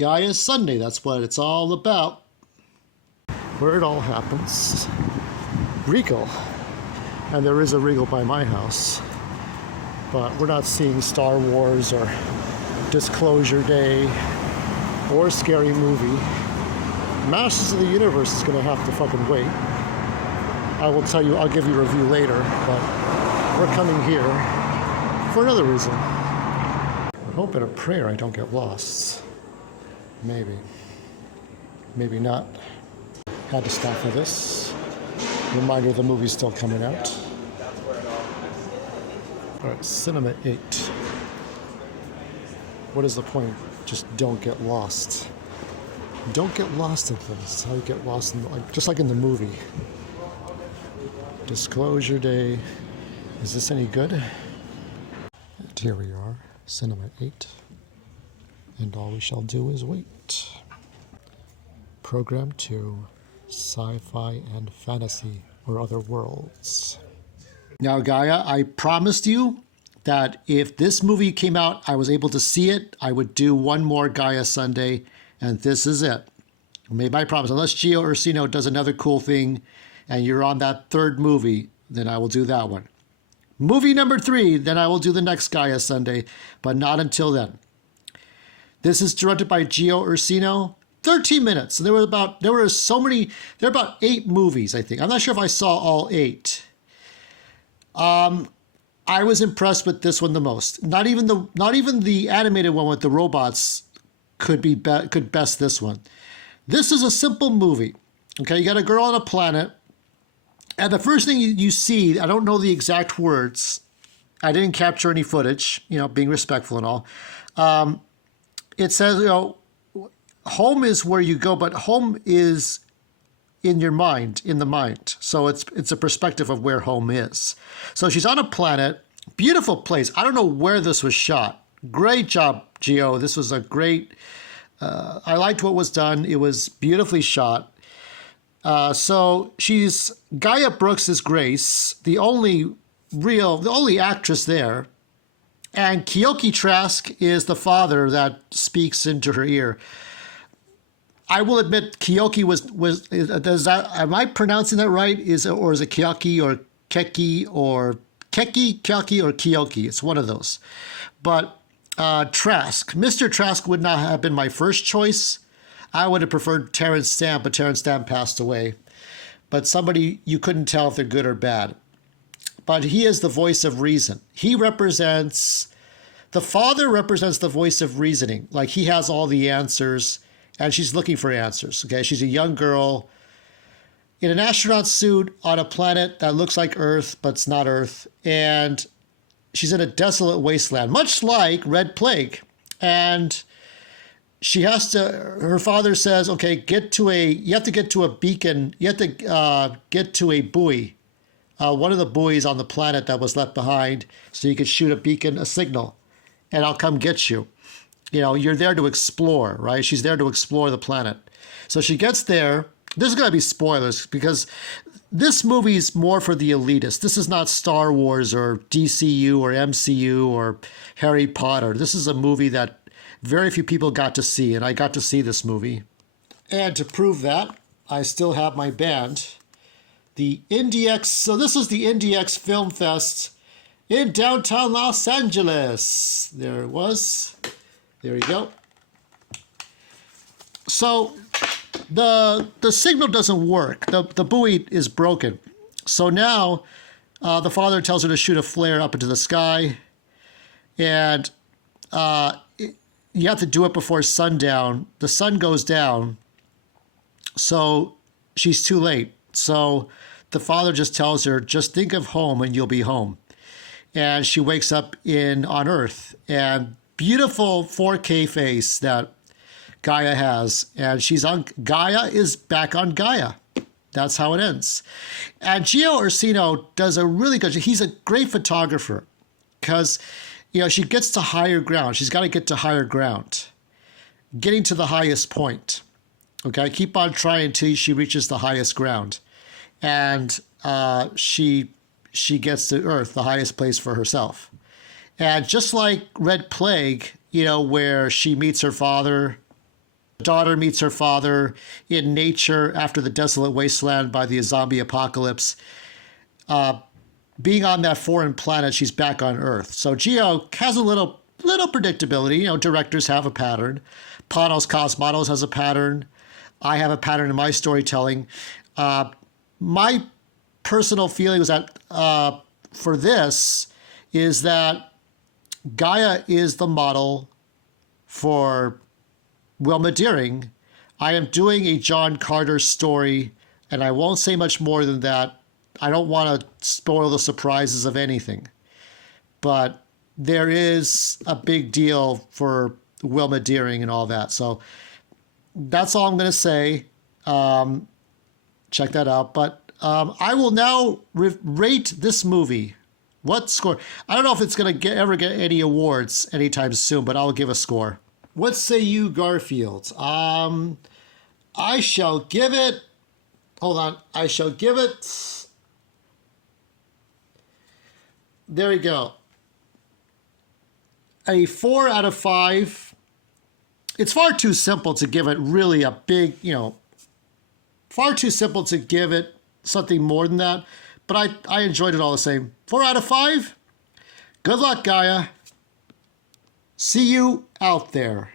Gaia Sunday, that's what it's all about. Where it all happens. Regal. And there is a Regal by my house. But we're not seeing Star Wars or Disclosure Day or Scary Movie. Masters of the Universe is going to have to fucking wait. I will tell you, I'll give you a review later, but we're coming here for another reason. I hope in a prayer I don't get lost. Maybe. Maybe not. Had to stop for this. Reminder the movie's still coming out. Alright, Cinema 8. What is the point? Just don't get lost. Don't get lost in things. How you get lost in, just like in the movie. Disclosure Day. Is this any good? And here we are, Cinema 8. And all we shall do is wait. Program 2, Sci-Fi and Fantasy or Other Worlds. Now, Gaia, I promised you that if this movie came out, I was able to see it, I would do one more Gaia Sunday, and this is it. I made my promise. Unless Gio Ursino does another cool thing and you're on that third movie, then I will do that one. Movie number 3, then I will do the next Gaia Sunday, but not until then. This is directed by Gio Ursino. 13 minutes. There were about 8 movies, I think. I'm not sure if I saw all 8. I was impressed with this one the most. Not even the animated one with the robots could best this one. This is a simple movie. Okay, you got a girl on a planet, and the first thing you see, I don't know the exact words. I didn't capture any footage, being respectful and all. It says, home is where you go, but home is in your mind, in the mind. So it's a perspective of where home is. So she's on a planet, beautiful place. I don't know where this was shot. Great job, Gio. This was a great, I liked what was done. It was beautifully shot. So Gaia Brooks is Grace, the only actress there. And Keoki Trask is the father that speaks into her ear. I will admit, Keoki am I pronouncing that right? Or is it Keoki or Keki or Keoki or Keoki? It's one of those. But Trask, Mr. Trask would not have been my first choice. I would have preferred Terrence Stamp, but Terrence Stamp passed away. But somebody you couldn't tell if they're good or bad. But he is the voice of reason. The father represents the voice of reasoning. Like he has all the answers and she's looking for answers. Okay, she's a young girl in an astronaut suit on a planet that looks like Earth, but it's not Earth. And she's in a desolate wasteland, much like Red Plague. And her father says, okay, you have to get to a beacon, you have to get to a buoy. One of the buoys on the planet that was left behind so you could shoot a beacon, a signal, and I'll come get you. You're there to explore, right? She's there to explore the planet. So she gets there. There's going to be spoilers because this movie's more for the elitists. This is not Star Wars or DCU or MCU or Harry Potter. This is a movie that very few people got to see, and I got to see this movie. And to prove that, I still have my band. The IndieX, so this is the IndieX Film Fest in downtown Los Angeles. There it was. There you go. So the signal doesn't work. The buoy is broken. So now the father tells her to shoot a flare up into the sky. And you have to do it before sundown. The sun goes down. So she's too late. So the father just tells her, just think of home and you'll be home. And she wakes up on Earth. And beautiful 4K face that Gaia has. And Gaia is back on Gaia. That's how it ends. And Gio Ursino does a really good job. He's a great photographer because, she gets to higher ground. She's got to get to higher ground. Getting to the highest point. Okay, keep on trying until she reaches the highest ground. And she gets to Earth, the highest place for herself. And just like Red Plague, where she meets her father Daughter meets her father in nature after the desolate wasteland by the zombie apocalypse. Being on that foreign planet, she's back on Earth. So Geo has a little predictability. You know, directors have a pattern. Panos Cosmatos has a pattern. I have a pattern in my storytelling. My personal feeling is that for this is that Gaia is the model for Wilma Deering. I am doing a John Carter story, and I won't say much more than that. I don't want to spoil the surprises of anything. But there is a big deal for Wilma Deering and all that. So that's all I'm going to say. Check that out. But I will now rate this movie. What score? I don't know if it's going to ever get any awards anytime soon, but I'll give a score. What say you, Garfield? I shall give it... Hold on. I shall give it... There we go. A 4 out of 5. It's far too simple to give it really a big, far too simple to give it something more than that. But I enjoyed it all the same. 4 out of 5. Good luck, Gaia. See you out there.